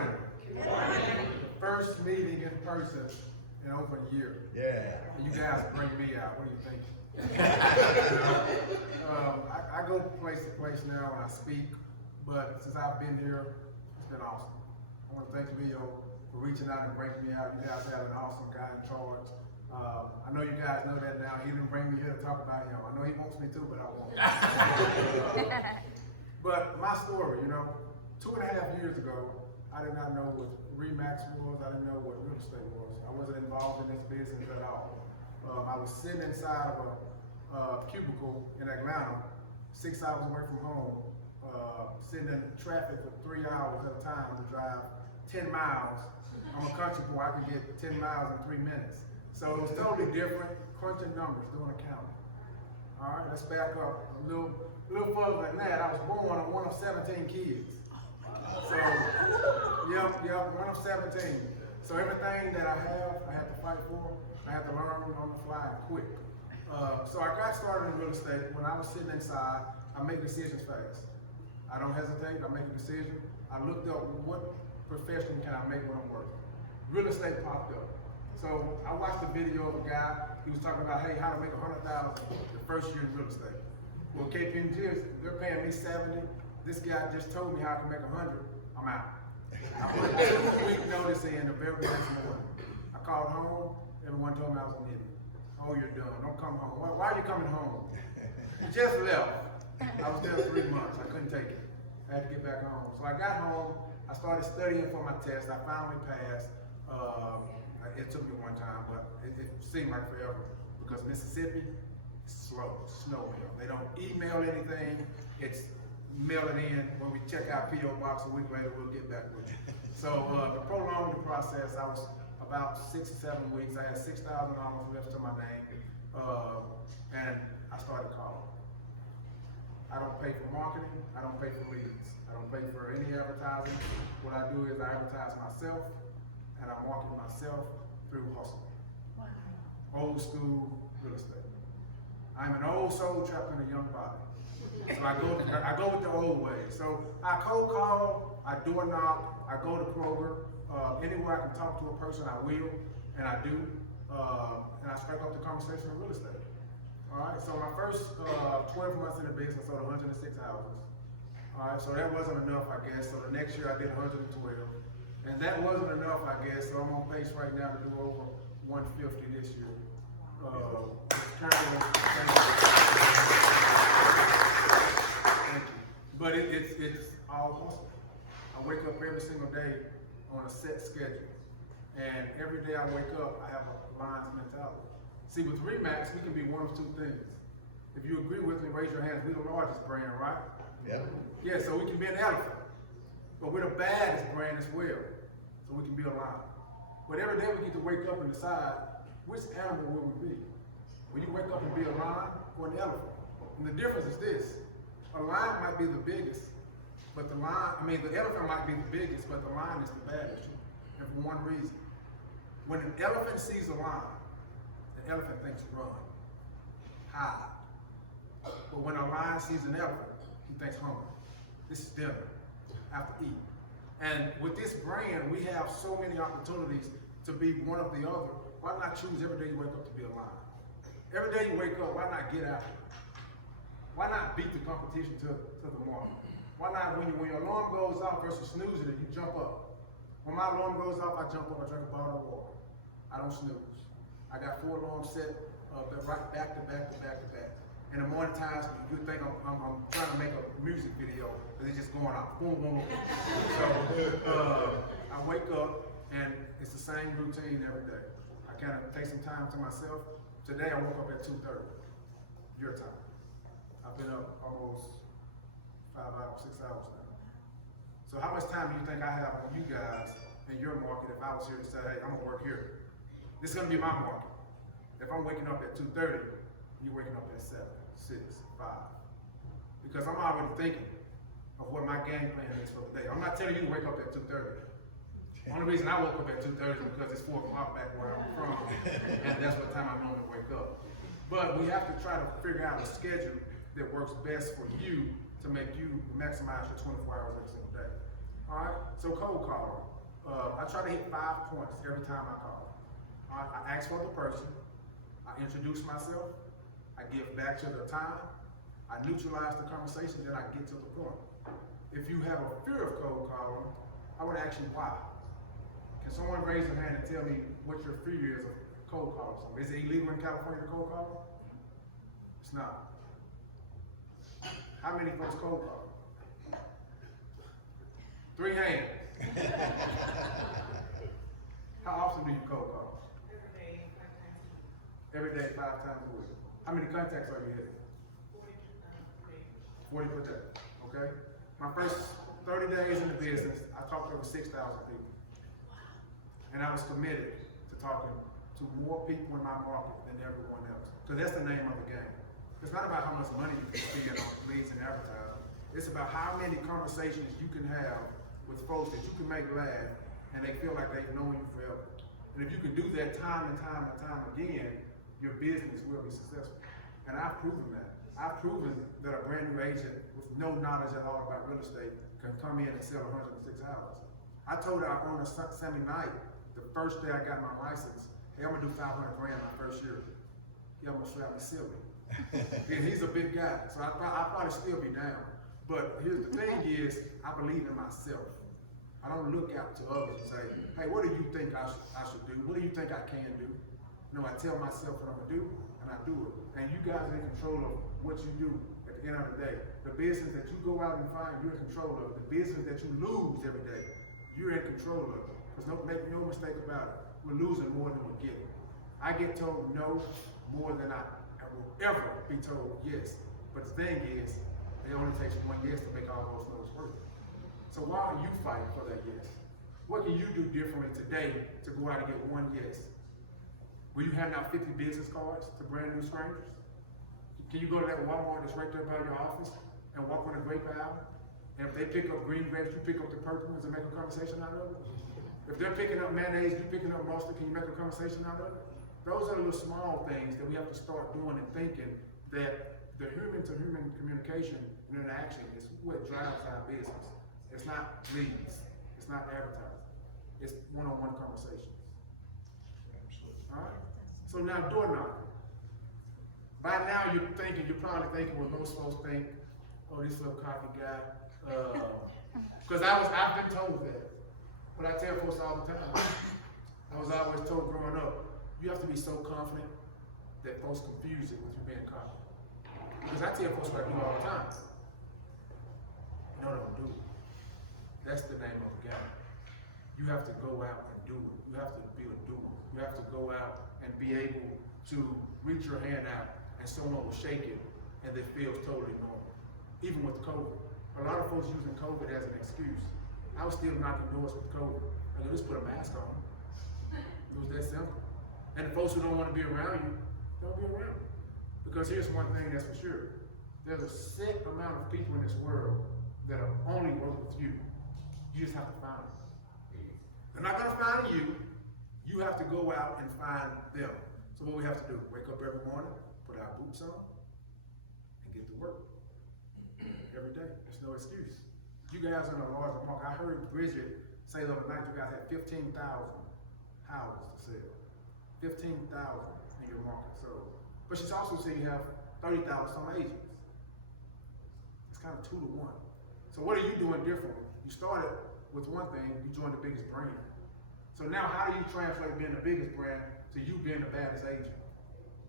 morning. Good morning. The first meeting in person in over a year. Yeah. And you guys bring me out. What do you think? I go place to place now when I speak, but since I've been here, it's been awesome. I want to thank Leo for reaching out and bringing me out. You guys have an awesome guy in charge. I know you guys know that now. He didn't bring me here to talk about him. I know he wants me to, but I won't. But my story, 2.5 years ago, I did not know what RE/MAX was. I didn't know what real estate was. I wasn't involved in this business at all. I was sitting inside of a cubicle in Atlanta, 6 hours away from home, sitting in traffic for 3 hours at a time to drive 10 miles. I'm a country boy, I could get 10 miles in 3 minutes. So it was totally different, crunching numbers, doing accounting. All right, let's back up a little further than that. I was born one of 17 kids. So, yep, one of 17. So everything that I have, I had to fight for. I had to learn on the fly and quick. So I got started in real estate. When I was sitting inside, I make decisions fast. I don't hesitate, I make a decision. I looked up what profession can I make when I'm working. Real estate popped up. So I watched a video of a guy, he was talking about, hey, how to make $100,000 the first year in real estate. Well, KPMG, they're paying me 70. This guy just told me how I can make 100. I'm out. I put a 2-week notice in the very next morning. I called home, everyone told me I was an idiot. Oh, you're done, don't come home. Why are you coming home? You just left. I was there 3 months, I couldn't take it. I had to get back home. So I got home, I started studying for my test, I finally passed. It took me one time, but it seemed like forever because Mississippi, slow, snow mail. They don't email anything, it's mail it in. When we check our P.O. box a week later, we'll get back with you. So to prolong the process, I was about 6 or 7 weeks. I had $6,000 left to my name, and I started calling. I don't pay for marketing, I don't pay for leads, I don't pay for any advertising. What I do is I advertise myself, and I market myself through hustle. Wow. Old school real estate. I'm an old soul trapped in a young body. So I go with the old way. So I cold call, I door knock, I go to Kroger. Anywhere I can talk to a person, I will, and I do. And I strike up the conversation in real estate. All right, so my first 12 months in the business, I sold 106 houses. All right, so that wasn't enough, I guess. So the next year I did 112. And that wasn't enough, I guess. So I'm on pace right now to do over 150 this year. Thank you. But it's all hustle. I wake up every single day on a set schedule. And every day I wake up, I have a Lions mentality. See, with RE/MAX, we can be one of two things. If you agree with me, raise your hands. We're the largest brand, right? Yeah. Yeah, so we can be an elephant. But we're the baddest brand as well. So we can be a lion. But every day we get to wake up and decide, which animal will we be? Will you wake up and be a lion or an elephant? And the difference is this. A lion might be the biggest, but the elephant might be the biggest, but the lion is the baddest. And for one reason. When an elephant sees a lion, the elephant thinks run, hide. But when a lion sees an elephant, he thinks hungry. This is dinner, I have to eat. And with this brand, we have so many opportunities to be one of the other. Why not choose every day you wake up to be a lion? Every day you wake up, why not get out? Why not beat the competition to the mark? Why not, when your alarm goes off versus snoozing it, you jump up? When my alarm goes off, I jump up, I drink a bottle of water. I don't snooze. I got 4 alarms set right back to back to back to back. And the morning times, you think I'm trying to make a music video, because it's just going off. Boom, boom, boom. So I wake up, and it's the same routine every day. I kind of take some time to myself. Today I woke up at 2:30, your time. I've been up almost 5 hours, 6 hours now. So how much time do you think I have on you guys in your market if I was here to say, hey, I'm gonna work here? This is gonna be my market. If I'm waking up at 2:30, you're waking up at 7, 6, 5. Because I'm already thinking of what my game plan is for the day. I'm not telling you to wake up at 2:30. The only reason I woke up at 2:30 is because it's 4 o'clock back where I'm from, and that's what time I normally wake up. But we have to try to figure out a schedule that works best for you to make you maximize your 24 hours every single day. All right, so cold calling. I try to hit 5 points every time I call. All right, I ask for the person, I introduce myself, I give back to the time, I neutralize the conversation, then I get to the point. If you have a fear of cold calling, I would ask you why. Can someone raise their hand and tell me what your fear is of cold calling? Is it illegal in California to cold call? It's not. How many folks cold call? 3 hands. How often do you cold call? Every day, 5 times a week. How many contacts are you hitting? 40 per day. Okay? My first 30 days in the business, I talked to over 6,000 people. And I was committed to talking to more people in my market than everyone else. Because that's the name of the game. It's not about how much money you can spend on leads and advertising. It's about how many conversations you can have with folks that you can make laugh and they feel like they've known you forever. And if you can do that time and time and time again, your business will be successful. And I've proven that. I've proven that a brand new agent with no knowledge at all about real estate can come in and sell 106 houses. I told our owner Sammy Knight, the first day I got my license, hey, I'm gonna do 500 grand my first year. He almost shot me silly. And he's a big guy, so I'd probably still be down. But here's the thing is, I believe in myself. I don't look out to others and say, hey, what do you think I should do? What do you think I can do? No, I tell myself what I'm gonna do, and I do it. And you guys are in control of what you do at the end of the day. The business that you go out and find, you're in control of. The business that you lose every day, you're in control of. Because make no mistake about it, we're losing more than we're getting. I get told no more than I will ever be told yes. But the thing is, it only takes one yes to make all those no's work. So why are you fighting for that yes? What can you do differently today to go out and get one yes? Will you hand out 50 business cards to brand new strangers? Can you go to that Walmart that's right there by your office and walk on a grape aisle? And if they pick up green grapes, you pick up the purple ones and make a conversation out of it? If they're picking up mayonnaise, you picking up mustard, can you make a conversation out of it? Those are the little small things that we have to start doing and thinking that the human-to-human communication and interaction is what drives our business. It's not leads. It's not advertising. It's one-on-one conversations. All right? So now door knocking. By now you're probably thinking what most folks think, oh, this little cocky guy. Because I've been told that. But I tell folks all the time, I was always told growing up, you have to be so confident that folks confuse it with you being cocky. Because I tell folks what I do all the time. You know what I'm doing. That's the name of the game. You have to go out and do it. You have to be a doer. You have to go out and be able to reach your hand out and someone will shake it and it feels totally normal. Even with COVID. A lot of folks using COVID as an excuse. I was still knocking doors with COVID. I could just put a mask on. It was that simple. And the folks who don't want to be around you, don't be around you. Because here's one thing that's for sure. There's a set amount of people in this world that'll only work with you. You just have to find them. They're not gonna find you. You have to go out and find them. So what we have to do, wake up every morning, put our boots on, and get to work. Every day, there's no excuse. You guys are in a larger market. I heard Bridget say the other night, you guys had 15,000 houses to sell. 15,000 in your market. So, but she's also said you have 30,000 some agents. It's kind of 2 to 1. So what are you doing differently? You started with one thing, you joined the biggest brand. So now how do you translate being the biggest brand to you being the baddest agent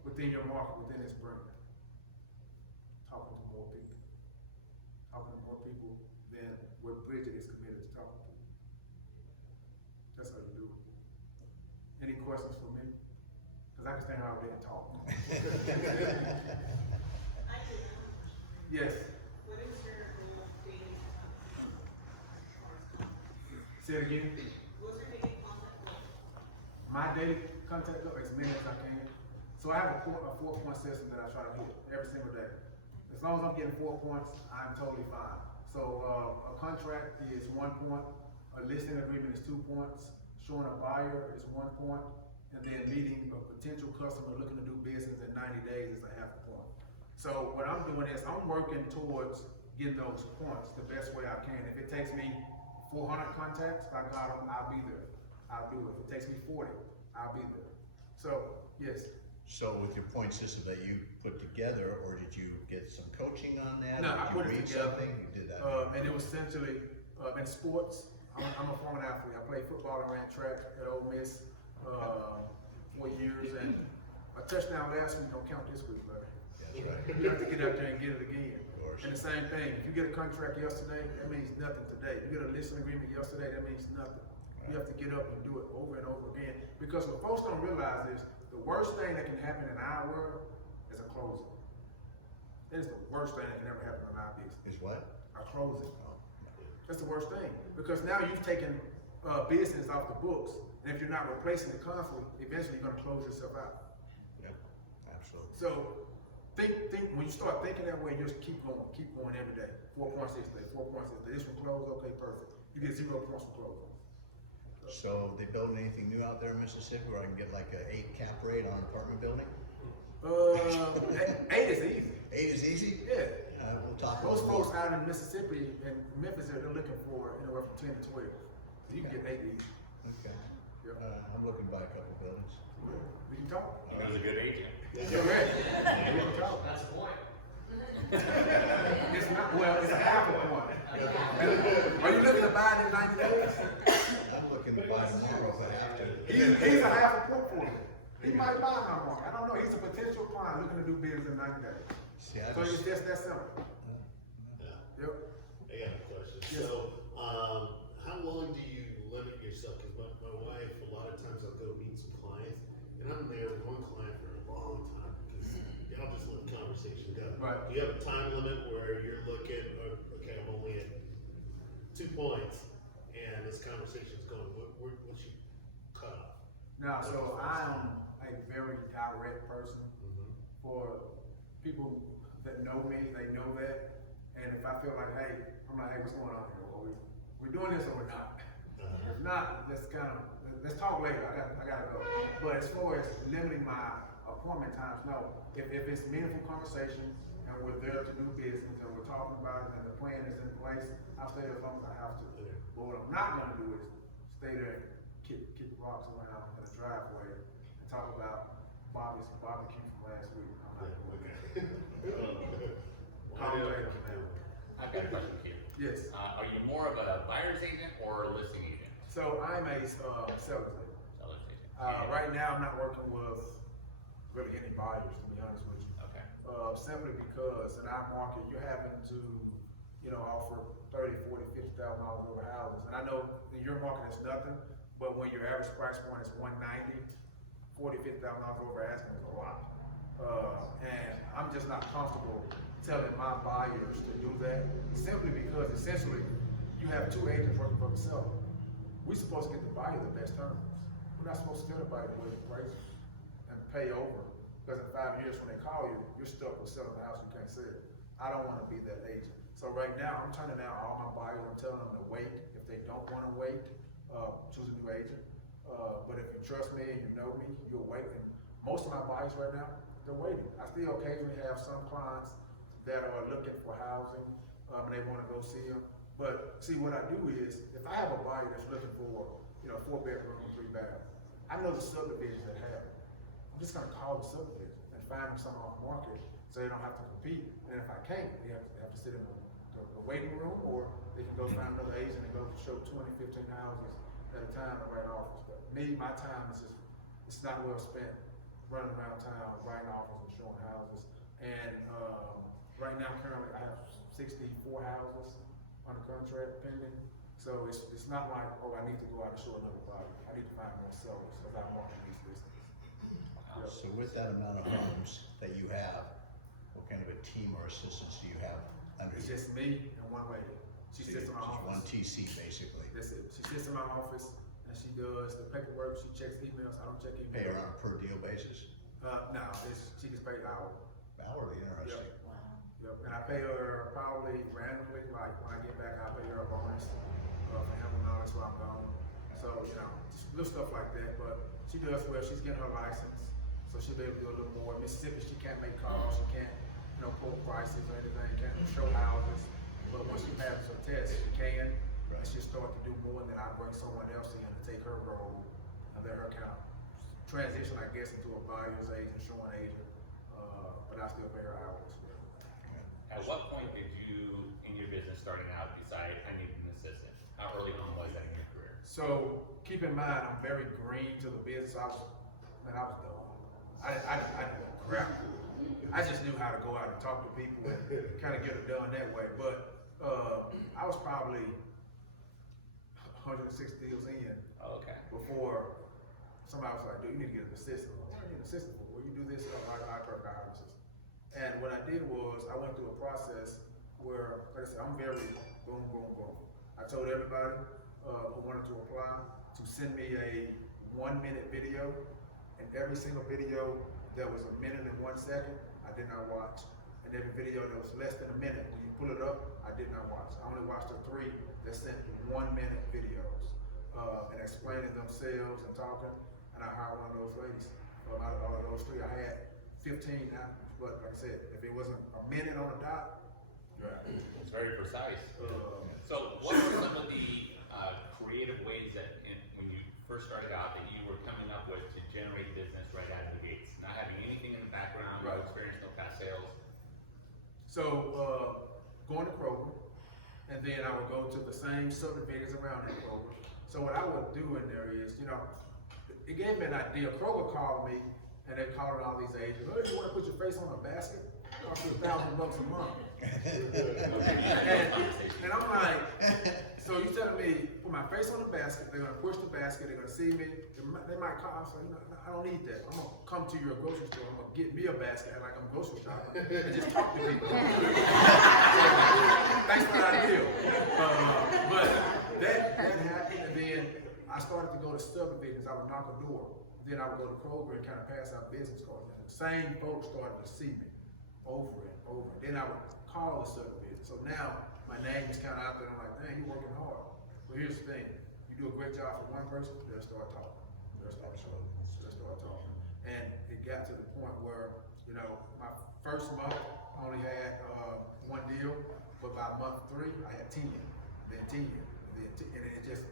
within your market, within this brand? Talking to more people. Talking to more people than what Bridget is committed to talking to. That's how you do it. Any questions for me? Because I can stand out there and talk. Yes. What is your daily Say it again. What's your daily contact goal? My daily contact goal as many as I can. So I have a 4-point system that I try to hit every single day. As long as I'm getting 4 points, I'm totally fine. So a contract is 1 point, a listing agreement is 2 points, showing a buyer is 1 point, and then meeting a potential customer looking to do business in 90 days is a half a point. So what I'm doing is I'm working towards getting those points the best way I can. If it takes me 400 contacts, if I got them, I'll be there. I'll do it. If it takes me 40, I'll be there. So, yes. So with your point system that you put together, or did you get some coaching on that? No, Or I did put you it read together. something? You did that? And it was essentially, in sports, I'm a former athlete. I played football and ran track at Ole Miss, 4 years, and a touchdown last week don't count this week, buddy. That's right. You have to get out there and get it again. Of course. And the same thing, if you get a contract yesterday, that means nothing today. If you get a listening agreement yesterday, that means nothing. You have to get up and do it over and over again. Because what folks don't realize is the worst thing that can happen in our world is a closing. That is the worst thing that can ever happen in our business. Is what? A closing. Oh, That's the worst thing. Because now you've taken business off the books, and if you're not replacing it constantly, eventually you're gonna close yourself out. yeah, absolutely. So think when you start thinking that way, you just keep going every day. 4 points this day, 4 points this day. This one closed, okay, perfect. You get 0 points for closing. So they building anything new out there in Mississippi where I can get like an 8 cap rate on an apartment building? 8 is easy. 8 is easy? Yeah. We'll talk Most about folks out in Mississippi and Memphis, they're looking for anywhere from 10 to 12. So you can get 8 easy. Okay. Yep. I'm looking to buy a couple buildings. We can talk. He was a good agent. You're ready. We can talk. That's the point. It's not, well, it's a half of one. Are you looking to buy it in 90 days? I'm looking to buy tomorrow if I have to. He's a half a portfolio. He might buy my market. I don't know. He's a potential client looking to do business in 90 days. See, I So it's just, just that simple. Yeah, Yep. I got a question. Yes. So, how long do you limit yourself? Cause my wife, a lot of times I'll go meet some clients and I'm there with one client for a long time because y'all just let the conversation go. Right. Do you have a time limit where you're looking, okay, I'm only at 2 points and this conversation's going, what's your cutoff? Now, so I'm a very direct person. For people that know me, they know that. And if I feel like, hey, I'm like, hey, what's going on here? Are we doing this or we're not? If not, let's talk later. I gotta go. But as far as limiting my appointment times, no. If it's meaningful conversation and we're there to do business and we're talking about it and the plan is in place, I'll stay there as long as I have to. But what I'm not gonna do is stay there and kick rocks around in the driveway and talk about Bobby's barbecue from last week. I'm not doing that. Call me later, man. I've got a question for you. Yes. Are you more of a buyer's agent or a listing agent? So I'm a seller's agent. Seller's agent. Right now, I'm not working with really any buyers, to be honest with you. Okay. Simply because in our market, you're having to, offer $30,000, $40,000, $50,000 over houses. And I know in your market it's nothing, but when your average price point is $190,000, $40,000, $50,000 over asking is a lot. And I'm just not comfortable telling my buyers to do that, simply because essentially you have 2 agents working for the seller. We're supposed to get the buyer the best terms. We're not supposed to tell the buyer the way the price and pay over, because in 5 years when they call you, you're stuck with selling the house, you can't sell it. I don't want to be that agent. So right now, I'm turning down all my buyers. I'm telling them to wait. If they don't want to wait, choose a new agent. But if you trust me and you know me, you'll wait. And most of my buyers right now, they're waiting. I still occasionally have some clients that are looking for housing, and they want to go see them. But see, what I do is, if I have a buyer that's looking for, 4 bedroom, 3 bath, I know the subdivisions that have it. I'm just gonna call the subdivision and find them some off market so they don't have to compete. And if I can't, they have to sit in the waiting room, or they can go find another agent and go show 20, 15 houses at a time and write offers. But me, my time is just, it's not well spent running around town, writing offers and showing houses. And right now, currently, I have 64 houses under contract pending. So it's not like, oh, I need to go out and show another buyer. I need to find more sellers because I'm marketing these listings. Yep. so with that amount of homes that you have, what kind of a team or assistants do you have under It's you? just me and one lady. She So sits in my just one office. TC basically. That's it. She sits in my office and she does the paperwork. She checks emails. I don't check emails. Pay her on a per deal basis? No, she gets paid an hour. Hourly, interesting. Yep. And I pay her probably randomly, like when I get back, I pay her a bonus for handling all this while I'm gone. So, just little stuff like that. But she does well. She's getting her license, so she'll be able to do a little more. Mississippi, she can't make calls. She can't, quote prices or anything. Can't show houses. But once she passes her test, she can. and she'll start to do more, and then I bring someone else in to take her role, and let her kind of transition, I guess, into a buyer's agent, showing agent, but I still pay her hours. At what point did you, in your business starting out, decide I need an assistant? How early on was that in your career? So keep in mind, I'm very green to the business. I was dumb. I didn't know crap. I just knew how to go out and talk to people and kind of get it done that way. But I was probably 106 deals in Oh, okay. before somebody was like, dude, you need to get an assistant. What do you need an assistant for? Well, you do this stuff, I perfect hire an assistant. And what I did was, I went through a process where, like I said, I'm very boom, boom, boom. I told everybody who wanted to apply to send me a 1-minute video, and every single video that was 1 minute and 1 second, I did not watch. And every video that was less than a minute, when you pull it up, I did not watch. I only watched the 3 that sent 1-minute videos and explaining themselves and talking. And I hired one of those ladies. Out of those 3, I had 15 now. But like I said, if it wasn't a minute on the dot, right. It's very precise. So what were some of the creative ways that, when you first started out, that you were coming up with to generate business right out of the gates? Not having anything in the background, no Right. experience, no past sales. So going to Kroger, and then I would go to the same subdivisions around that Kroger. So what I would do in there is, it gave me an idea. Kroger called me, and they called all these agents. Oh, you want to put your face on a basket? I'll pay $1,000 a month. and I'm like, so you telling me put my face on the basket? They're gonna push the basket. They're gonna see me. They might call. I say, I don't need that. I'm gonna come to your grocery store. I'm gonna get me a basket like I'm grocery shopping and just talk to people. Thanks for the idea. But that happened, and then I started to go to subdivisions. I would knock a door. Then I would go to Kroger and kind of pass out business cards. And the same folks started to see me over and over. Then I would call the subdivision. So now my name is kind of out there. I'm like, dang, you're working hard. But here's the thing: you do a great job for one person, they'll start talking. They'll start talking. And it got to the point where, my first month I only had 1 deal, but by month 3 I had 10, then 10, and it just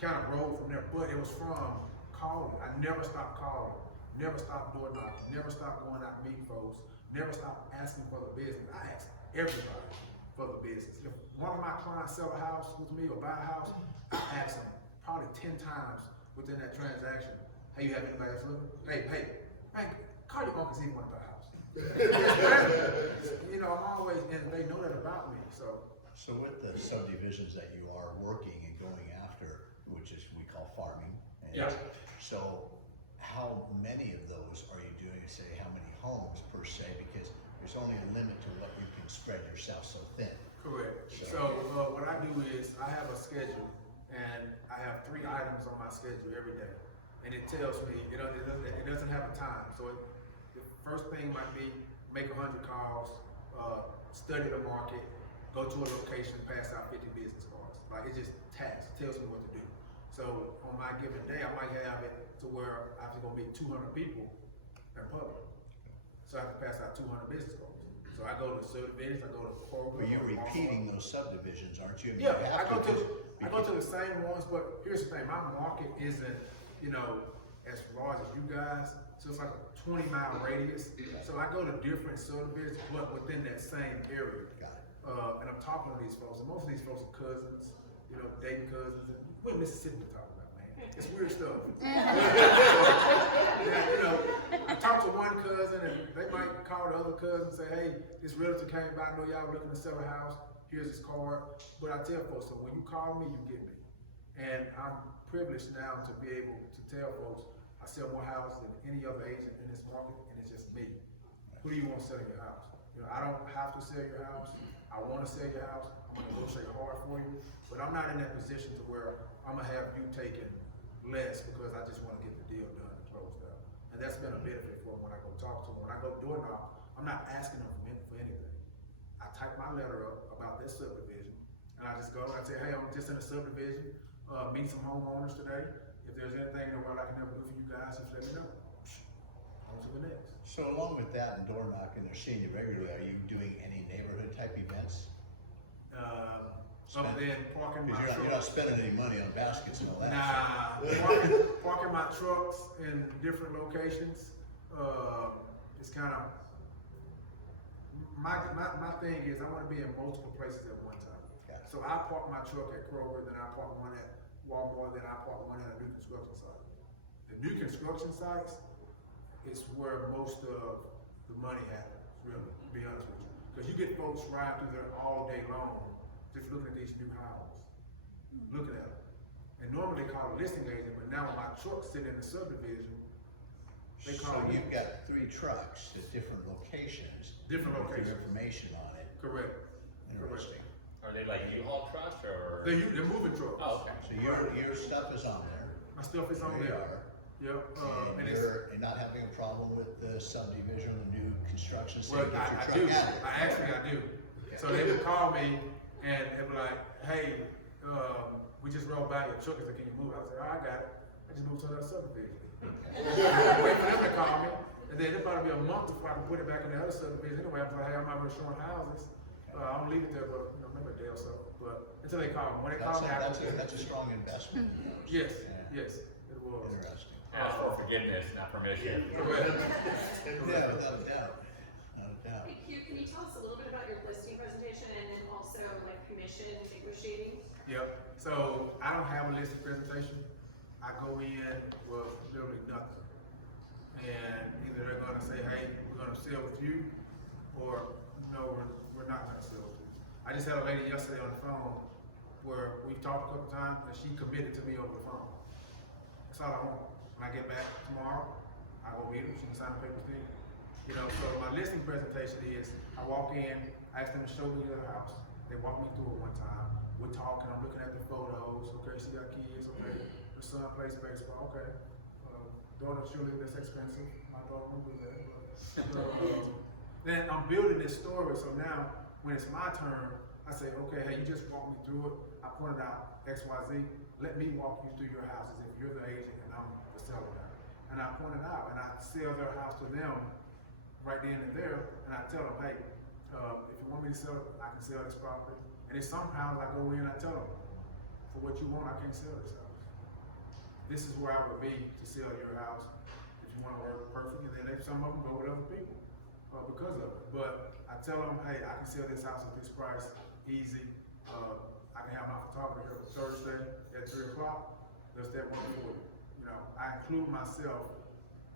kind of rolled from there. But it was from calling. I never stopped calling, never stopped door knocking, never stopped going out meeting folks, never stopped asking for the business. I asked everybody for the business. If one of my clients sell a house with me or buy a house, I ask them probably 10 times within that transaction, hey, you have anybody else looking? Hey, call your uncle, see if you want to buy a house. I'm always, and they know that about me, so. So with the subdivisions that you are working and going after, which is we call farming. Yeah. So how many of those are you doing, say, how many homes per se, because there's only a limit to what you can spread yourself so thin. Correct. So what I do is I have a schedule, and I have 3 items on my schedule every day, and it tells me it doesn't have a time. So the first thing might be make 100 calls, study the market, go to a location, pass out 50 business cards. Like it just tells me what to do. So on my given day, I might have it to where I have to go meet 200 people in public. So I have to pass out 200 business cards. So I go to subdivisions, I go to Kroger. But you're repeating those subdivisions, aren't you? Yeah, I go to the same ones, but here's the thing, my market isn't, as large as you guys. So it's like a 20-mile radius. So I go to different subdivisions, but within that same area. Got it. And I'm talking to these folks, and most of these folks are cousins, dating cousins. And what Mississippi we talking about, man? It's weird stuff. I talk to one cousin, and they might call the other cousin and say, hey, this realtor came by, I know y'all were looking to sell a house, here's his card. But I tell folks, so when you call me, you get me. And I'm privileged now to be able to tell folks, I sell more houses than any other agent in this market, and it's just me. Who do you want to sell your house? I don't have to sell your house. I want to sell your house. I'm going to negotiate hard for you, but I'm not in that position to where I'm going to have you taking less because I just want to get the deal done and closed out. And that's been a benefit for them when I go talk to them. When I go door knock, I'm not asking them for anything. I type my letter up about this subdivision, and I just go and I say, hey, I'm just in a subdivision, meet some homeowners today. If there's anything in the world I can ever do for you guys, just let me know. On to the next. So along with that and door knocking, they're seeing you regularly, are you doing any neighborhood type events? other than parking my Because you're not truck. spending any money on baskets and all that. Nah, parking my trucks in different locations, it's kind of, my thing is I want to be in multiple places at one time. Gotcha. So I park my truck at Kroger, then I park one at Walmart, then I park one at a new construction site. The new construction sites is where most of the money happens, really, to be honest with you. Because you get folks riding through there all day long, just looking at these new houses, looking at them. And normally they call a listing agent, but now when my truck's sitting in the subdivision, they So call me. you've got 3 trucks at different locations. Different with your locations. information on it. Correct. Interesting. Are they like U-Haul trucks or? They're moving trucks. Oh, okay. So your stuff is on there. My stuff is on There you there. are. Yep. And And it's, you're not having a problem with the subdivision, the new construction, so well, you get your I truck do. out of there. I do. So they would call me and they'd be like, hey, we just rolled by your truck. I said, can you move? I said, oh, I got it. I just moved to another subdivision. Wait for them to call me. And then it'll probably be a month before I can put it back in the other subdivision. Anyway, I'm like, hey, I'm not really showing houses. I don't leave it there, but maybe a day or so. But until they call me. When they call me, I go. That's a strong investment. Yes, Yeah. yes, it was. Interesting. Ask for forgiveness, not permission. Correct. Yeah, without a doubt, without a doubt. Hey, Q, can you tell us a little bit about your listing presentation and then also like commission negotiating? Yep. So I don't have a listing presentation. I go in with literally nothing. And either they're gonna say, hey, we're gonna sell with you, or no, we're not gonna sell with you. I just had a lady yesterday on the phone where we've talked a couple times and she committed to me over the phone. That's all I want. When I get back tomorrow, I go meet her, she can sign the papers thing. You know, so my listing presentation is, I walk in, I ask them to show me their house. They walk me through it one time. We're talking, I'm looking at the photos. Okay, she got kids, okay. Her son plays baseball, okay. Daughter, surely that's expensive. My daughter won't do that. Then I'm building this story, so now when it's my turn, I say, okay, hey, you just walk me through it. I pointed out X, Y, Z. Let me walk you through your houses if you're the agent and I'm the seller now. And I point it out, and I sell their house to them right then and there, and I tell them, hey, if you want me to sell it, I can sell this property. And then somehow I go in and I tell them, for what you want, I can't sell this house. This is where I would be to sell your house if you want to work perfect, and then some of them go with other people because of it. But I tell them, hey, I can sell this house at this price, easy. I can have my photographer here Thursday at 3 o'clock. Does that work for you? You know, I include myself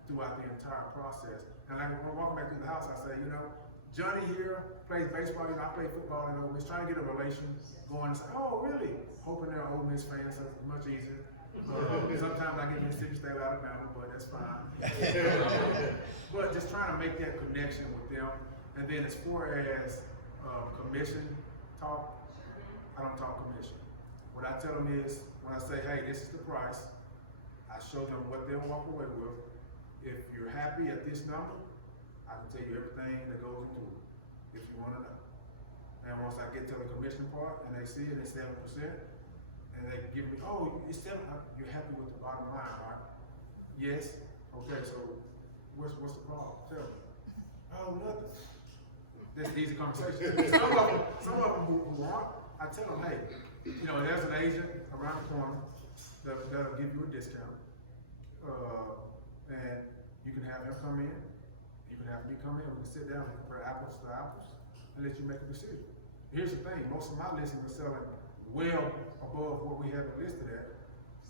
throughout the entire process. And like when we're walking back through the house, I say, you know, Johnny here plays baseball, you know, I play football and Ole Miss, trying to get a relation going and say, oh, really? Hoping they're Ole Miss fans, so it's much easier. Sometimes I get Mississippi State, Alabama, but that's fine. But just trying to make that connection with them. And then as far as commission talk, I don't talk commission. What I tell them is, when I say, hey, this is the price, I show them what they'll walk away with. If you're happy at this number, I can tell you everything that goes into it, if you want to know. And once I get to the commission part and they see it at 7%, and they give me, oh, it's 7, you're happy with the bottom line, right? Yes. Okay, so what's the problem? Tell me. Oh, nothing. That's an easy conversation. some of them who aren't, I tell them, hey, you know, there's an agent around the corner that'll give you a discount. And you can have him come in, you can have me come in, we can sit down and compare apples to apples and let you make a decision. Here's the thing, most of my listings are selling well above what we have it listed at.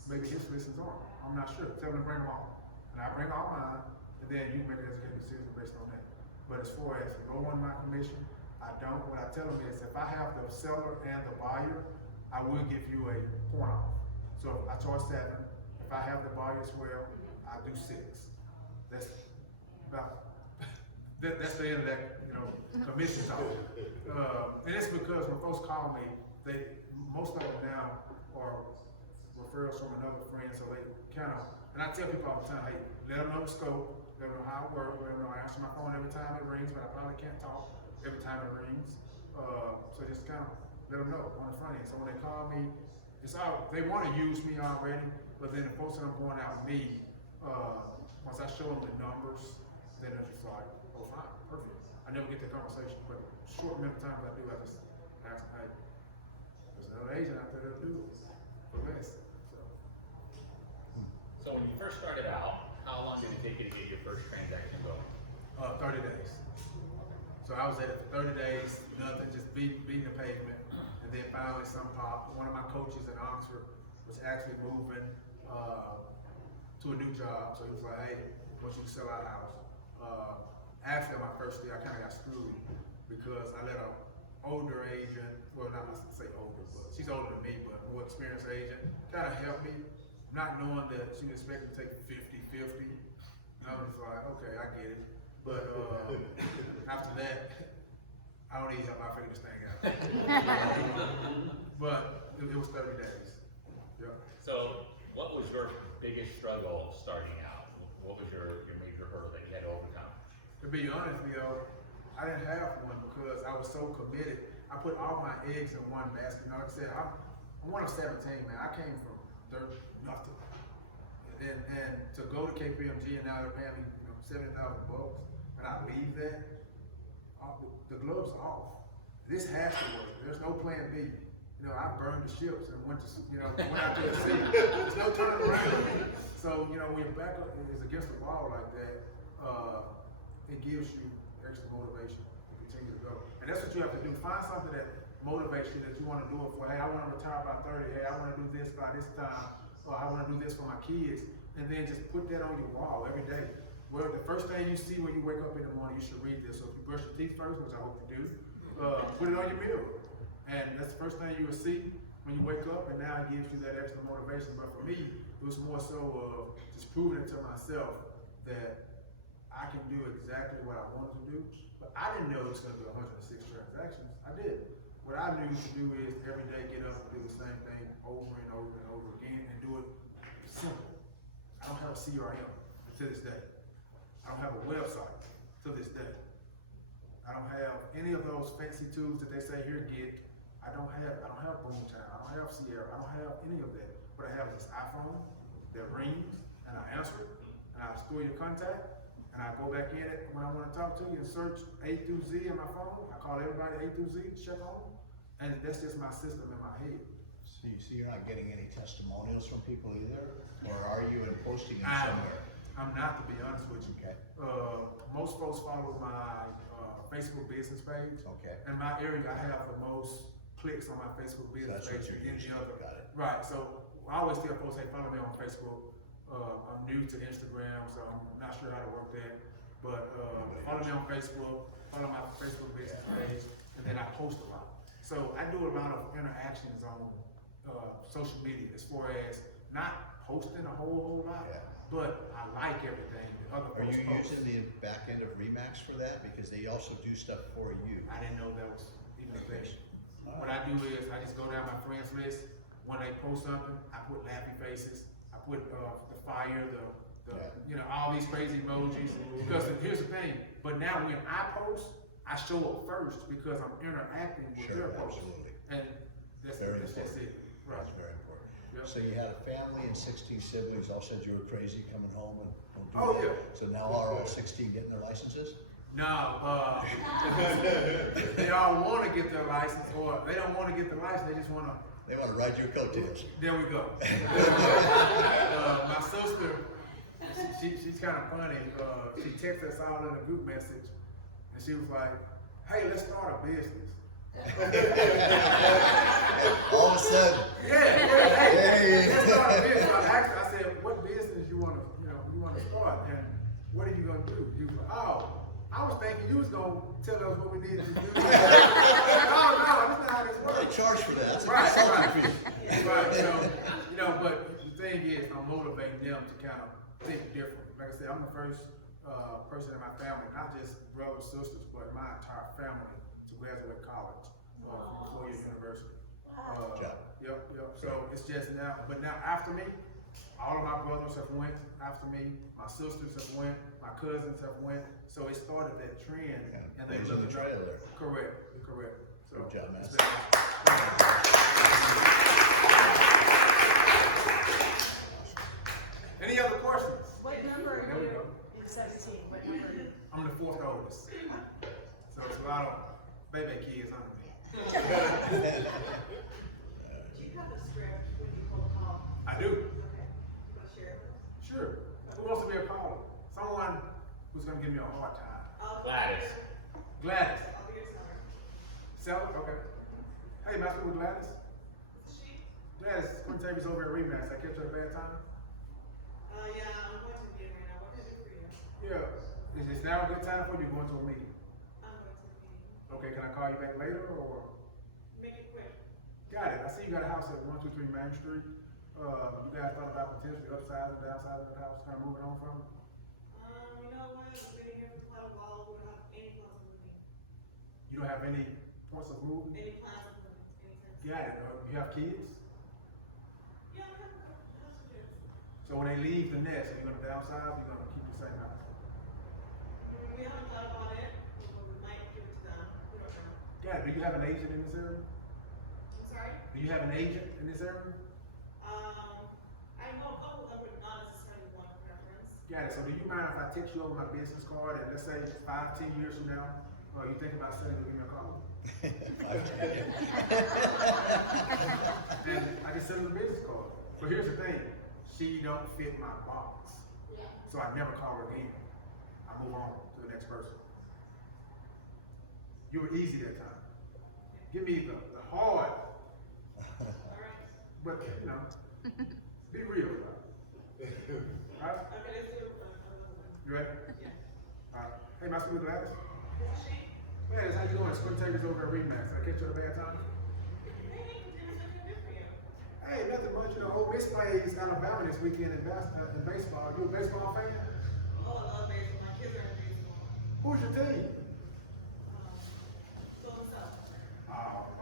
Maybe his listings aren't. I'm not sure. Tell them to bring them all. And I bring all mine, and then you can make an educated decision based on that. But as far as lowering my commission, I don't. What I tell them is if I have the seller and the buyer, I will give you a point off. So if I charge 7, if I have the buyer as well, I do 6. That's about that's the end of that, you know, commission talk. And it's because when folks call me, most of them now are referrals from another friend, so they kind of, and I tell people all the time, hey, let them know the scope, let them know how it works, let them know I answer my phone every time it rings, but I probably can't talk every time it rings. So just kind of let them know on the front end. So when they call me, it's all, they want to use me already, but then the folks that I'm going out with me, once I show them the numbers, then they're just like, oh, fine, perfect. I never get that conversation, but short amount of times I do, I just ask, hey, does another agent out there that'll do it for less. So when you first started out, how long did it take you to get your first transaction going? 30 days. So I was at it for 30 days, nothing, just beating the pavement. And then finally some popped. One of my coaches in Oxford was actually moving to a new job. So he was like, hey, I want you to sell our house. Actually, on my first day, I kind of got screwed because I let an older agent, well, not to say older, but she's older than me, but more experienced agent, kind of help me, not knowing that she was expecting to take 50-50. I was like, okay, I get it. But after that, I don't need help. I figured this thing out. But it was 30 days. Yep. So what was your biggest struggle starting out? What was your major hurdle that you had to overcome? To be honest, I didn't have one because I was so committed. I put all my eggs in one basket. You know, like I said, I'm one of 17, man. I came from dirt, nothing. And to go to KPMG and now they're paying me, $70,000, and I leave that, the gloves are off. This has to work. There's no plan B. I burned the ships and went out to the sea. There's no turning around. So, when your back is against the wall like that, it gives you extra motivation to continue to go. And that's what you have to do. Find something that motivates you, that you want to do it for. Hey, I want to retire by 30. Hey, I want to do this by this time. Or I want to do this for my kids. And then just put that on your wall every day. Well, the first thing you see when you wake up in the morning, you should read this. So if you brush your teeth first, which I hope you do, put it on your mirror. And that's the first thing you will see when you wake up, and now it gives you that extra motivation. But for me, it was more so just proving it to myself that I can do exactly what I wanted to do. But I didn't know it was going to be 106 transactions. I did. What I knew to do is every day get up and do the same thing over and over and over again and do it simple. I don't have a CRM to this day. I don't have a website to this day. I don't have any of those fancy tools that they say here get. I don't have Boomtown. I don't have Sierra. I don't have any of that. What I have is this iPhone that rings and I answer it and I store your contact and I go back in it when I want to talk to you and search A through Z in my phone. I call everybody A through Z, check on them, and that's just my system in my head. So you're not getting any testimonials from people either, or are you posting them somewhere? I'm not, to be honest with you. Okay. Most folks follow my Facebook business page. Okay. In my area, I have the most clicks on my Facebook business So that's page what than you're any other. Got it. Right. So I always tell folks, hey, follow me on Facebook. I'm new to Instagram, so I'm not sure how to work that. But follow me on Facebook. Follow my Facebook business page, and then I post a lot. So I do a lot of interactions on social media, as far as not posting a whole lot, but I like everything that other Are folks you post. using the back end of Remax for that? Because they also do stuff for you. I didn't know that was even a thing. What I do is I just go down my friends list. When they post something, I put laughy faces. I put the fire, all these crazy emojis. Because here's the thing. But now when I post, I show up first because I'm interacting with their posts. Absolutely. And that's it. Right. That's very important. Yep. So you had a family and 16 siblings, all said you were crazy coming home and don't do Oh, that. yeah. So now are all 16 getting their licenses? No, they all want to get their license, or they don't want to get the license. They just want to. They want to ride your coattails. There we go. My sister, she's kind of funny. She texted us all in a group message, and she was like, "Hey, let's start a business." All of a sudden. Hey, let's start a business. I said, "What business you want to start, and what are you gonna do?" You was like, "Oh, I was thinking you was gonna tell us what we needed to do." No, that's not how this works. They charge for that. That's a Right. consulting fee. Right, but the thing is, I'm motivating them to kind of think different. Like I said, I'm the first person in my family, not just brothers, sisters, but my entire family to graduate college from a four-year university. Good job. Yep. So it's just now, but now after me, all of my brothers have went after me, my sisters have went, my cousins have went. So it started that trend, and they Blazing look the trail there. Correct. So Good job, man. it's been- Any other questions? What number There are we you? go. You're 17. What number are you? I'm the fourth oldest. So it's a lot of baby kids under me. I do. Okay. You wanna share it? Sure. Who wants to be a caller? Someone who's gonna give me a hard time. Gladys. Gladys. I'll be your seller. Seller? Okay. Hey, am I speaking with Gladys? Is she? Gladys, Quintavius over at Remax. I catch you at a bad time? Yeah, I'm going to the right now. What can I do for you? Yeah. Is this now a good time for you going to a meeting? I'm going to the meeting. Okay, can I call you back later or? Make it quick. Got it. I see you got a house at 123 Main Street. You guys thought about potentially upsizing, downsizing the house, kind of moving on from it? You know what? I've been here for quite a while. We don't have any plans of moving. You don't have any points of moving? Any plans of moving anytime soon. Got it. You have kids? Yeah, we have some kids. So when they leave the nest, are you gonna downsize or you gonna keep the same house? We haven't thought about it. We might give it to them. We don't know. Got it. Do you have an agent in this area? I'm sorry? Do you have an agent in this area? I know a couple of them, but not necessarily one preference. Got it. So do you mind if I text you over my business card and let's say 5-10 years from now, you think about selling it, give me a call? And I can send them the business card. But here's the thing, she don't fit my box. Yeah. So I never call her again. I move on to the next person. You were easy that time. Give me the hard, Alright. but you know, be real about it. Alright? Okay, let's do another one. You ready? Yeah. Alright. Hey, my sweet Gladys. Is she? Gladys, how you doing? It's Quintavius over at Remax. Did I catch you at a bad time? Hey, Dennis, what can I do for you? Hey, nothing much. You know, Ole Miss plays Alabama this weekend in baseball. You a baseball fan? Oh, I love baseball. My kids are in baseball. Who's your team? So what's up?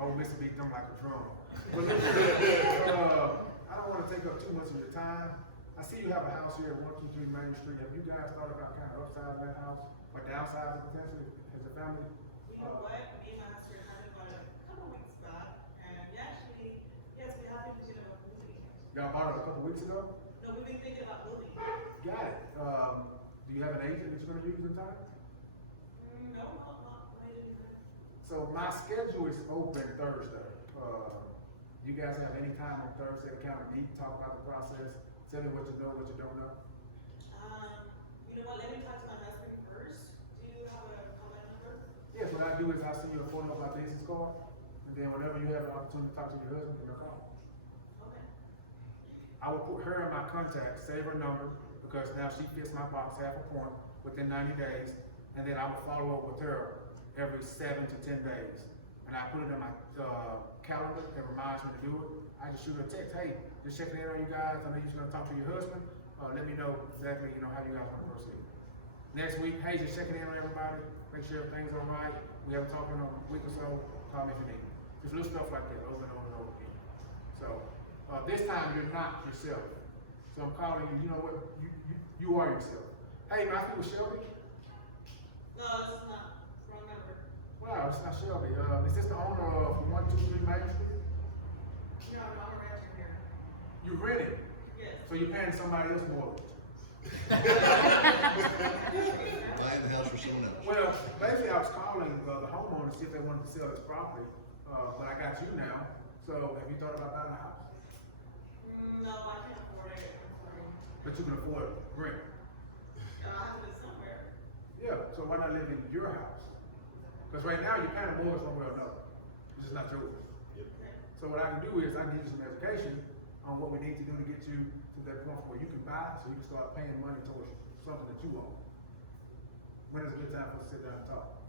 Ole Miss will beat them like a drum. But look, I don't want to take up too much of your time. I see you have a house here at 123 Main Street. Have you guys thought about kind of upsizing that house or downsizing potentially as a family? You know what? Me and my husband had about a couple weeks back, and we actually, yes, we have been thinking about moving. Y'all bought it a couple weeks ago? No, we've been thinking about moving. Got it. Do you have an agent that you're going to use in time? No, not really. So my schedule is open Thursday. You guys have any time on Thursday to kind of meet, talk about the process, tell me what you know, what you don't know? You know what? Let me talk to my husband first. Do you have a contact number? Yes, what I do is I'll send you a photo of my business card, and then whenever you have an opportunity to talk to your husband, give me a call. Okay. I will put her in my contacts, save her number, because now she fits my box half a point within 90 days, and then I will follow up with her every 7 to 10 days. And I put it in my calendar, it reminds me to do it. I just shoot her a text, hey, just checking in on you guys, I know you're gonna talk to your husband, let me know exactly, how you guys wanna proceed. Next week, hey, just checking in on everybody, make sure everything's all right. We haven't talked in a week or so, call me if you need. Just little stuff like that, over and over and over again. So, this time you're not yourself. So I'm calling you, you know what, you are yourself. Hey, my name was Shelby. No, this is not. Wrong number. Wow, it's not Shelby. Is this the owner of 123 Main Street? No, I'm a rancher here. You rented, Yes. so you're paying somebody else's mortgage. Buying the house for someone else. Well, basically I was calling the homeowner to see if they wanted to sell this property, but I got you now. So have you thought about buying a house? No, I can't afford it. I'm sorry. But you can afford rent. I have to live somewhere. Yeah, so why not live in your house? Because right now you're paying a mortgage one way or another. It's just not yours. So what I can do is I can give you some education on what we need to do to get you to that point where you can buy, so you can start paying money towards something that you own. When is a good time for us to sit down and talk?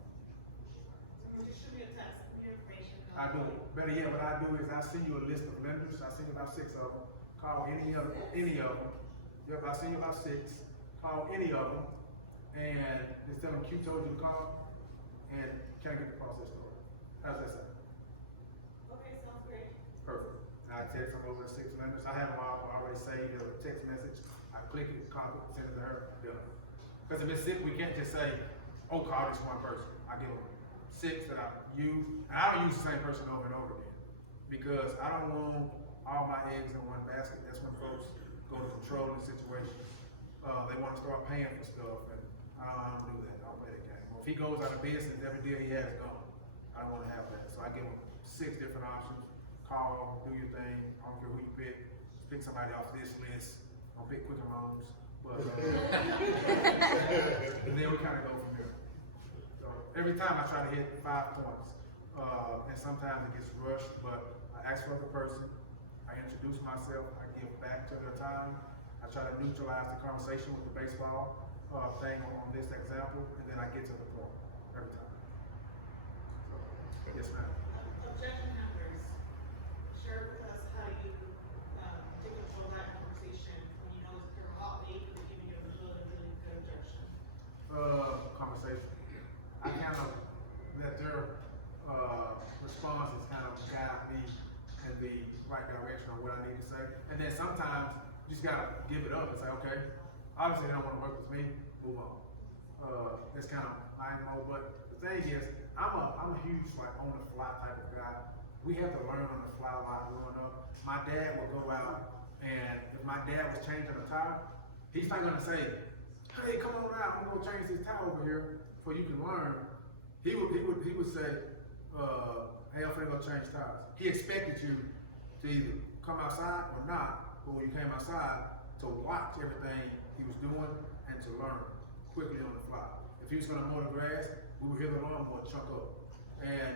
Just shoot me a text, send me your information. I do. Better yet, what I do is I send you a list of lenders. I send you about 6 of them. Call any of them. Yep, I send you about 6. Call any of them, and just tell them Q told you to call, and can I get the process started? How's that sound? Okay, sounds great. Perfect. I text them over the 6 lenders. I have them all already saved a text message. I click it, copy it, send it to her, done. Because if it's sick, we can't just say, oh, call this one person. I give them 6 that I use, and I don't use the same person over and over again. Because I don't want all my eggs in one basket. That's when folks go to controlling situations. They want to start paying for stuff, and I don't do that. I don't play that game. Well, if he goes out of business, every deal he has gone. I don't want to have that. So I give him 6 different options. Call, do your thing. I don't care who you pick. pick somebody off this list, don't pick Quicken Loans, but, and then we kinda go from there. So, every time I try to hit 5 points, and sometimes it gets rushed, but I ask for the person, I introduce myself, I give back to their time, I try to neutralize the conversation with the baseball, thing on this example, and then I get to the point, every time. So, yes, ma'am. Objection handlers, share with us how you, take control of that conversation when you know they're hotly, they're giving you a really good objection. Conversation. I kind of let their, responses kind of guide me in the right direction on what I need to say. And then sometimes you just gotta give it up and say, okay, obviously they don't wanna work with me, move on. It's kind of my MO, but the thing is, I'm a huge like on the fly type of guy. We have to learn on the fly a lot growing up. My dad would go out, and if my dad was changing a tire, he's not gonna say, hey, come on out, I'm gonna change this tire over here so you can learn. He would say, hey, I'm finna go change tires. He expected you to either come outside or not, but when you came outside, to watch everything he was doing and to learn quickly on the fly. If he was gonna mow the grass, we would hear the lawnmower chunk up. And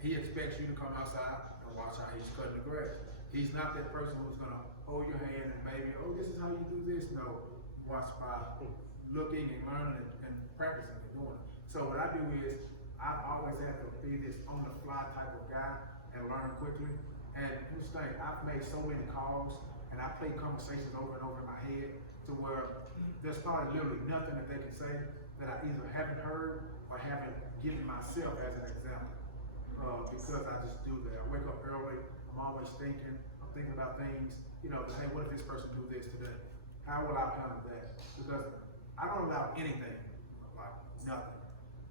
he expects you to come outside and watch how he's cutting the grass. He's not that person who's gonna hold your hand and maybe, oh, this is how you do this. No, watch by looking and learning and practicing and doing it. So what I do is, I've always had to be this on the fly type of guy and learn quickly. And here's the thing, I've made so many calls and I play conversations over and over in my head to where there's probably literally nothing that they can say that I either haven't heard or haven't given myself as an example. Because I just do that. I wake up early, I'm always thinking, I'm thinking about things, you know, hey, what if this person do this today? How will I handle that? Because I don't allow anything, like nothing.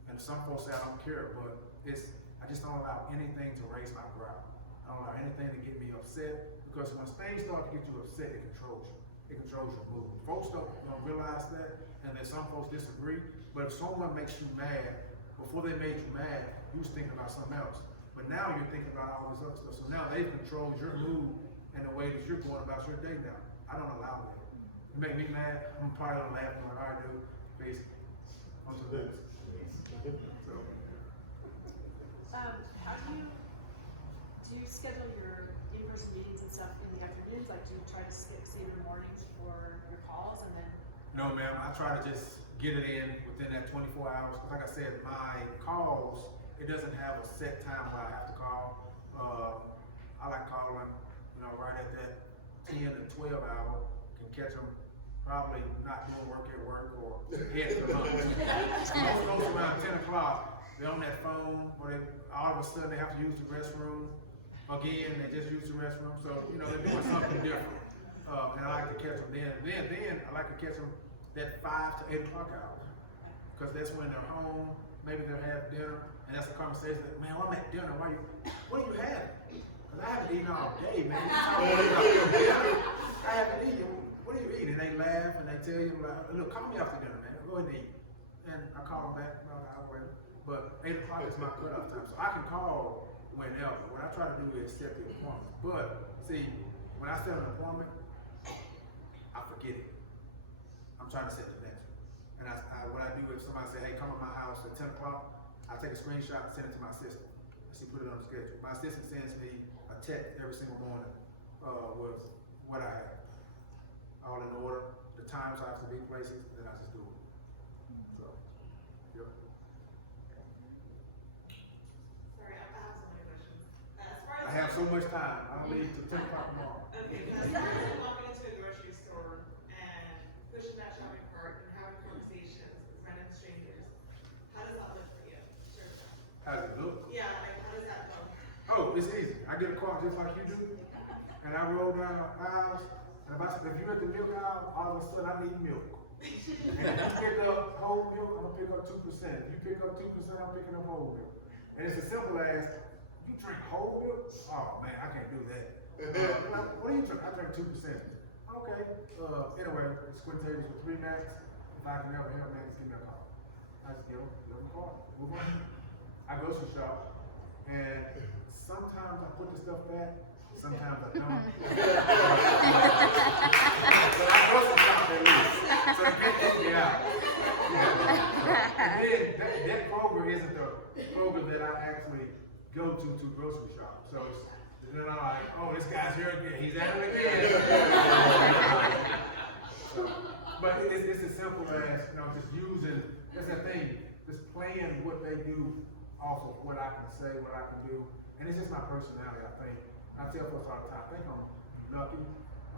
And some folks say I don't care, but I just don't allow anything to raise my brow. I don't allow anything to get me upset, because when things start to get you upset, it controls you. It controls your mood. Folks don't realize that, and then some folks disagree, but if someone makes you mad, before they made you mad, you was thinking about something else. But now you're thinking about all this other stuff. So now they've controlled your mood and the way that you're going about your day now. I don't allow that. You make me mad, I'm probably gonna laugh like, all right, dude, peace. On to the next. So, How do you schedule your in-person meetings and stuff in the afternoons? Like, do you try to save your mornings for your calls and then? no, ma'am, I try to just get it in within that 24 hours. Like I said, my calls, it doesn't have a set time where I have to call. I like calling, you know, right at that 10 to 12 hour. Can catch them probably not doing work at work or heading to lunch. Most folks around 10 o'clock, they're on that phone, or they, all of a sudden they have to use the restroom. Again, they just use the restroom. So, you know, they're doing something different. And I like to catch them then. Then I like to catch them that 5 to 8 o'clock hour. Because that's when they're home, maybe they're having dinner, and that's a conversation that, man, I'm at dinner, what do you have? Because I haven't eaten all day, man. I haven't eaten. What do you eat? And they laugh and they tell you, like, look, call me after dinner, man. Go ahead and eat. And I call them back about an hour later. But 8 o'clock is my cutoff time. So I can call whenever. What I try to do is set the appointment. But see, when I set an appointment, I forget it. I'm trying to set the next one. And what I do is somebody say, hey, come to my house at 10 o'clock, I take a screenshot and send it to my assistant. She put it on the schedule. My assistant sends me a text every single morning with what I have. All in order, the times I have to be places, then I just do it. So, yep. Sorry, I have so many questions. As far as I have so much time. I'll leave till 10 o'clock tomorrow. Okay, as far as walking into a grocery store and pushing that shopping cart and having conversations with random strangers, how does that look for you? Sure. How does it look? Yeah, like how does that look? Oh, it's easy. I get a car just like you do, and I roll down the aisles, and if you're at the milk aisle, all of a sudden I need milk. And if you pick up whole milk, I'm gonna pick up 2%. If you pick up 2%, I'm picking up whole milk. And it's as simple as, you drink whole milk? Oh man, I can't do that. What do you drink? I drink 2%. Okay. Anyway, it's Quintavius with 3 Max. If I can ever help, man, just give me a call. I just give them a call. Move on. I grocery shop, and sometimes I put the stuff back, sometimes I don't. go-to to grocery shop. So it's, they're not like, oh, this guy's here again, he's at it again. So, but it's as simple as, you know, just using, that's the thing, just playing what they do off of what I can say, what I can do. And it's just my personality, I think. I tell folks all the time, I think I'm lucky.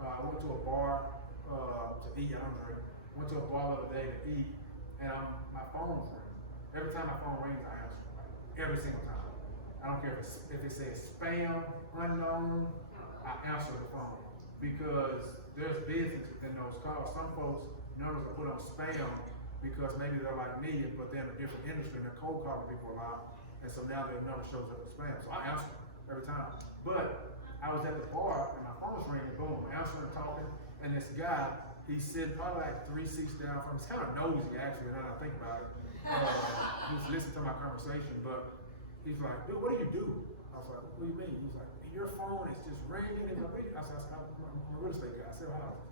I went to a bar to eat, I don't drink. Went to a bar the other day to eat, and my phone rings. Every time my phone rings, I answer. Every single time. I don't care if it says spam, unknown, I answer the phone. Because there's business in those calls. Some folks numbers are put on spam because maybe they're like me, but they're in a different industry and they're cold calling people a lot. And so now their number shows up as spam. So I answer every time. But I was at the bar and my phone was ringing, boom, answering and talking. And this guy, he's sitting probably like 3 seats down from me. He's kind of nosy actually, now that I think about it. He's listening to my conversation, but he's like, dude, what do you do? I was like, what do you mean? He's like, your phone is just ringing in my video. I said, I'm a real estate guy, I sell houses.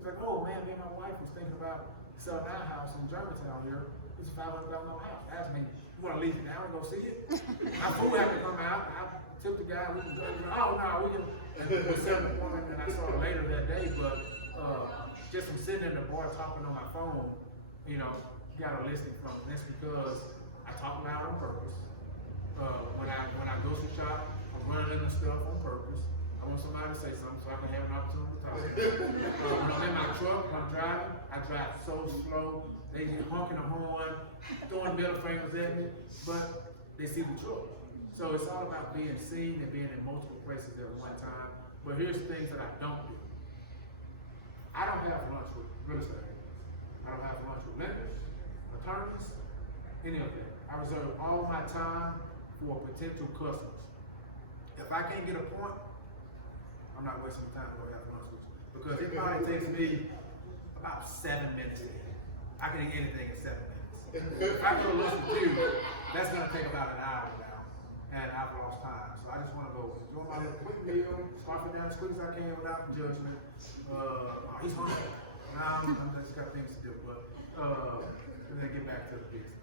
He's like, oh man, me and my wife was thinking about selling our house in Germantown here. It's a $500,000 house. Ask me, you wanna leave it now and go see it? My food had to come out. I tipped the guy, we can go. Oh no, we can. And we selling the woman, and I saw her later that day, but just from sitting in the bar talking on my phone, you know, got a listing from it. And that's because I talk loud on purpose. When I go to shop, I'm running into stuff on purpose. I want somebody to say something so I can have an opportunity to talk. When I'm in my truck, when I'm driving, I drive so slow. They just honking the horn, throwing middle fingers at me, but they see the truck. So it's all about being seen and being in multiple places at one time. But here's the things that I don't do. I don't have lunch with real estate agents. I don't have lunch with lenders, attorneys, any of that. I reserve all my time for potential customers. If I can't get a point, I'm not wasting time to go have lunch with you. Because it probably takes me about 7 minutes to eat. I can eat anything in 7 minutes. If I go to lunch with you, that's gonna take about an hour now. And I've lost time. So I just wanna go enjoy my little quick meal, scarf it down as quick as I can without judgment. He's hungry. Nah, I'm just got things to do, but and then get back to the business.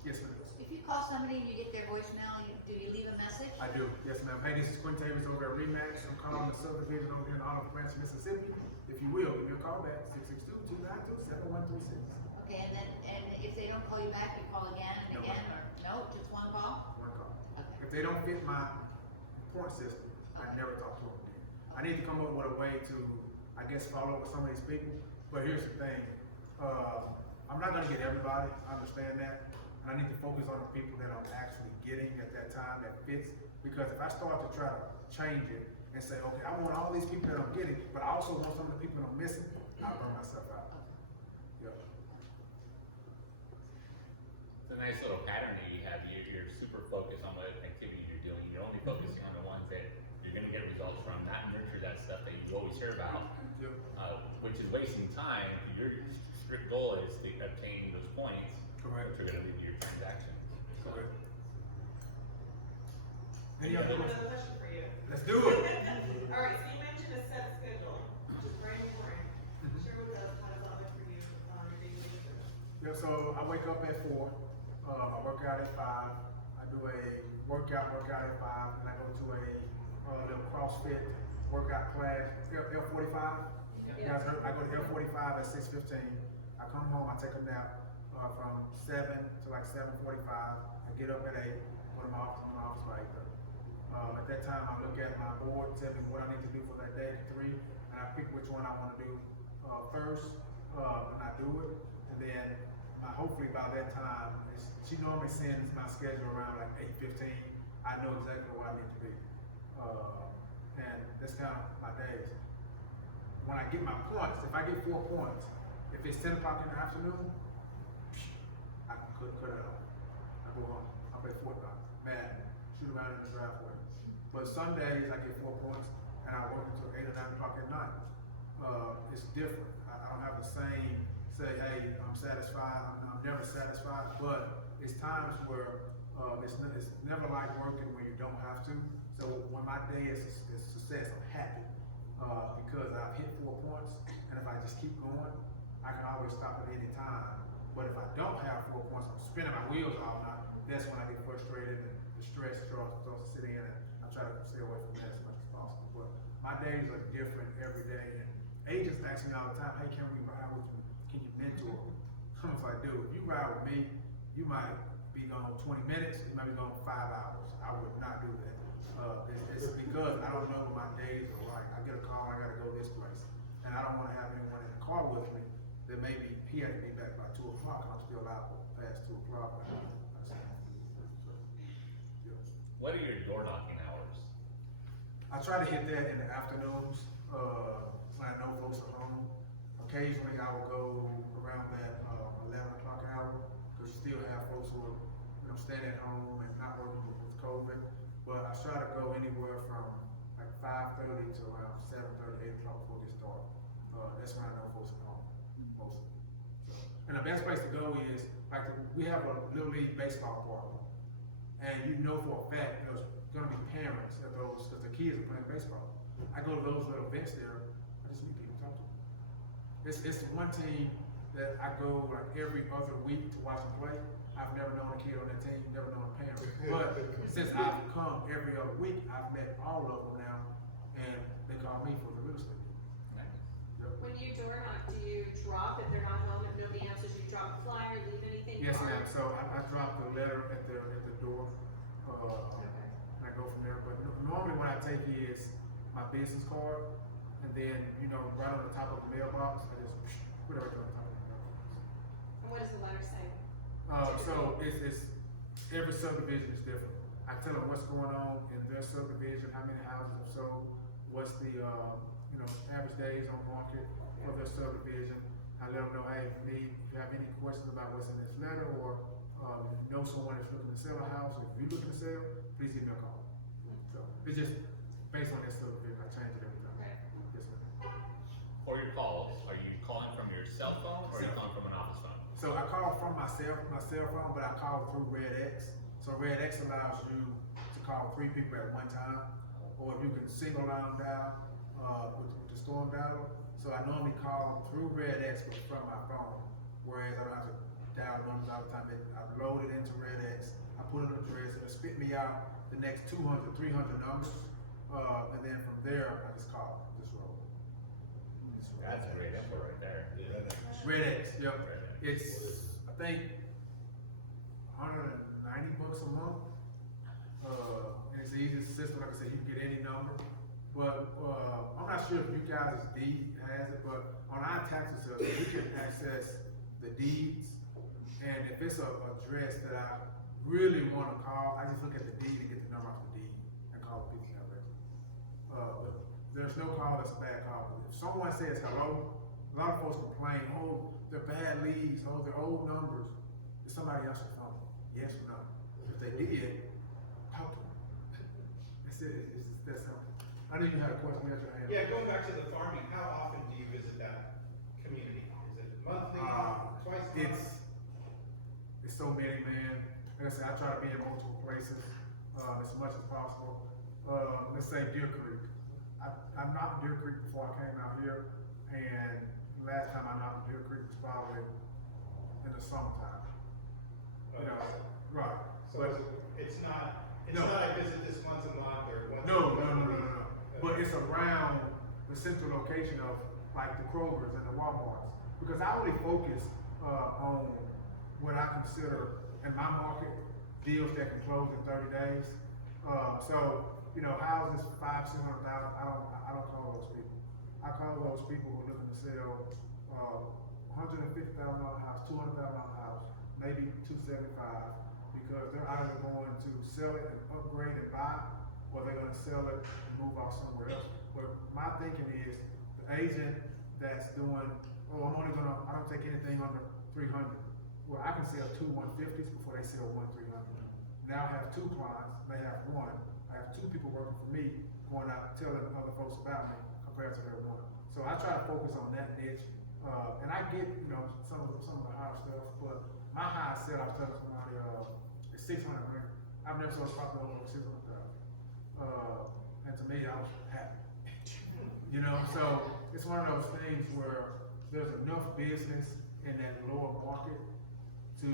Yes, ma'am. If you call somebody and you get their voicemail, do you leave a message? I do, yes ma'am. Hey, this is Quintavius over at Remax. I'm calling the subdivision over here in Olive Branch, Mississippi. If you will, give me a call back, 662-292-7136. Okay, and if they don't call you back, you call again and No, again, ma'am. or no, just one call? One call. Okay. If they don't fit my point system, I never talk to them again. I need to come up with a way to, I guess, follow up with some of these people. But here's the thing, I'm not gonna get everybody, I understand that. And I need to focus on the people that I'm actually getting at that time that fits. Because if I start to try to change it and say, okay, I want all these people that I'm getting, but I also want some of the people that I'm missing, I'll burn myself out. Yep. It's a nice little pattern that you have. You're super focused on what activity you're doing. You're only focusing on the ones that you're gonna get results from, not nurture that stuff that you always hear about, Yep. which is wasting time. Your strict goal is to obtain those points, Correct. which are gonna lead to your transactions. Correct. I Any have other another questions? question for you. Let's do it. All right, so you mentioned a set schedule, which is very important. Mhm. Share with us how does that look for you on a daily basis? Yeah, so I wake up at 4, I work out at 5, I do a workout at 5, and I go to a little CrossFit workout class, L45. You guys heard, I go to L45 at 6:15. I come home, I take a nap from 7 to like 7:45. I get up at 8, go to my office by 8:30. At that time, I look at my board, tell me what I need to do for that day at 3, and I pick which one I want to do first, and I do it. And then hopefully by that time, she normally sends my schedule around like 8:15. I know exactly where I need to be. And that's kind of my days. When I get my points, if I get 4 points, if it's 10 o'clock in the afternoon, I can cut it off. I go home, I play Fortnite, Madden, shoot around in the driveway. But some days I get 4 points and I work until 8 or 9 o'clock at night. It's different. I don't have the same, say, hey, I'm satisfied, I'm never satisfied, but it's times where it's never like working when you don't have to. So when my day is success, I'm happy because I've hit 4 points, and if I just keep going, I can always stop at any time. But if I don't have 4 points, I'm spinning my wheels all night. That's when I get frustrated and the stress starts to sit in, and I try to stay away from that as much as possible. But my days are different every day, and agents ask me all the time, hey, can we ride with you? Can you mentor? I'm just like, dude, if you ride with me, you might be gone 20 minutes, you might be gone 5 hours. I would not do that. It's because I don't know what my days are like. I get a call, I gotta go this place. And I don't wanna have anyone in the car with me that maybe he had to be back by 2 o'clock, and I'm still out past 2 o'clock. What are your door knocking hours? I try to hit that in the afternoons, when I know folks are home. Occasionally I will go around that 11 o'clock hour, because you still have folks who are, staying at home and not working with COVID. But I try to go anywhere from like 5:30 to around 7:30, 8 o'clock before it gets dark. That's when I know folks are home, mostly. And the best place to go is, we have a Little League baseball park. And you know for a fact there's gonna be parents at those, because the kids are playing baseball. I go to those little events there, I just meet people, talk to them. It's the one team that I go like every other week to watch them play. I've never known a kid on that team, never known a parent. But since I've come every other week, I've met all of them now, and they call me for the real estate. Yep. When you door knock, do you drop if they're not home, if nobody answers, you drop a flyer, leave anything? Yes, ma'am. marked? So I drop the letter at the door, and I go from there. But normally what I take is my business card, and then, right on the top of the mailbox, I just put everything on top of the mailbox. And what does the letter say? So it's every subdivision is different. I tell them what's going on in their subdivision, how many houses are sold, what's the average days on market for their subdivision. I let them know, hey, if you have any questions about what's in this letter, or if you know someone that's looking to sell a house, if you're looking to sell, please give me a call. So it's just based on that subdivision. I change it every time. Okay. Yes, ma'am. For your calls, are you calling from your cell phone or are you calling from an office phone? So I call from my cell phone, but I call through RedX. So RedX allows you to call 3 people at one time, or you can single line dial with the storm dialer. So I normally call through RedX, but from my phone, whereas I don't have to dial numbers all the time. I load it into RedX, I put in an address, it'll spit me out the next 200, 300 numbers, and then from there I just call, just roll. That's great info right there. RedX, yep. It's, I think, $190 a month. And it's the easiest system. Like I said, you can get any number. But I'm not sure if you guys' deed has it, but on our tax system, you can access the deeds. And if it's a address that I really want to call, I just look at the deed and get the number off the deed and call the people directly. But there's no call that's a bad call. If someone says hello, a lot of folks complain, oh, they're bad leads, oh, they're old numbers. Did somebody answer the phone? Yes or no? If they did, talk to them. That's it. It's just that simple. I know you had a question. You had your hand. Yeah, going back to the farming, how often do you visit that community? Is it monthly, twice a month? It's so many, man. Like I said, I try to be in multiple places as much as possible. Let's say Deer Creek. I knocked Deer Creek before I came out here, and last time I knocked Deer Creek was probably in the summertime. Right. So it's not I visit this once a month or once No. But it's around the central location of like the Krogers and the Walmarts. Because I only focus on what I consider in my market deals that can close in 30 days. So, houses 500,000, 600,000, I don't call those people. I call those people who are looking to sell $150,000 house, $200,000 house, maybe $275,000, because they're either going to sell it and upgrade and buy, or they're going to sell it and move off somewhere else. But my thinking is the agent that's doing, I don't take anything under 300. Well, I can sell 2 150s before they sell 1 300. Now I have 2 clients, they have 1. I have 2 people working for me, going out telling other folks about me compared to their 1. So I try to focus on that niche, and I get some of the higher stuff. But my high sell, I was telling somebody, is 600 grand. I've never sold a property over 600,000. And to me, I was happy. So it's one of those things where there's enough business in that lower market to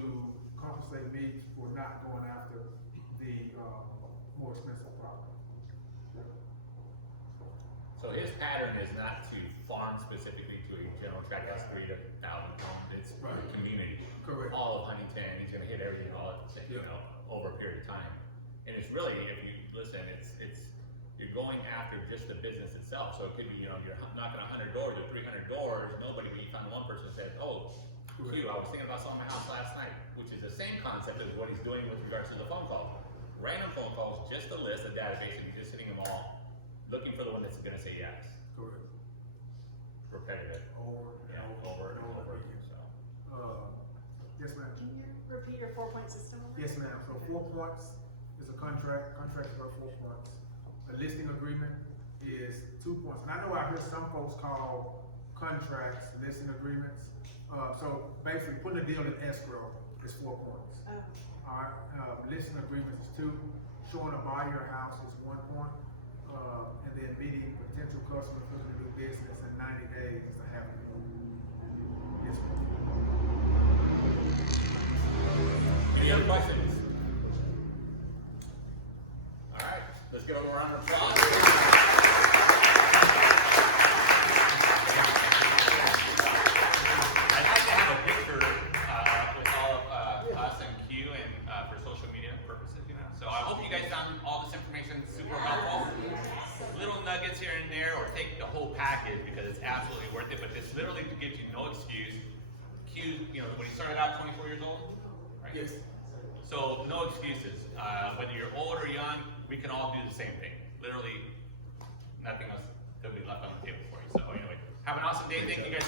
compensate me for not going after the, more expensive property. So his pattern is not to farm specifically to a general tract that's 3,000 homes, it's Right. community. Correct. All of Huntington, he's gonna hit everything all at the same, you Yeah. know, over a period of time. And it's really, if you listen, you're going after just the business itself, so it could be, you know, you're knocking 100 doors or 300 doors, nobody, but you find one person that says, oh, Q, I was thinking about selling my house last night, which is the same concept as what he's doing with regards to the phone calls. Random phone calls, just a list, a database, and just hitting them all, looking for the one that's gonna say yes. Correct. Repetitive. Over Yeah, and over and over, again. so. Yes, ma'am. Can you repeat your 4-point system? over? Yes, ma'am. So 4 points is a contract is worth 4 points. A listing agreement is 2 points. And I know I hear some folks call contracts listing agreements. So basically putting a deal in escrow is 4 points. Oh, Alright, listing agreements is 2, showing a buyer a house is 1 point. And then meeting potential customers looking to do business in 90 days is a half a point. Yes, ma'am. Any other questions? All right, let's give a round of applause. I'd like to have a picture with all of us and Q and for social media purposes, you know. So I hope you guys found all this information super helpful. Little nuggets here and there, or take the whole package because it's absolutely worth it. But this literally gives you no excuse. Q, you know, when he started out 24 years old, right? Yes. So no excuses. Whether you're old or young, we can all do the same thing. Literally, nothing else could be left on the table for you. So anyway, have an awesome day. Thank you guys so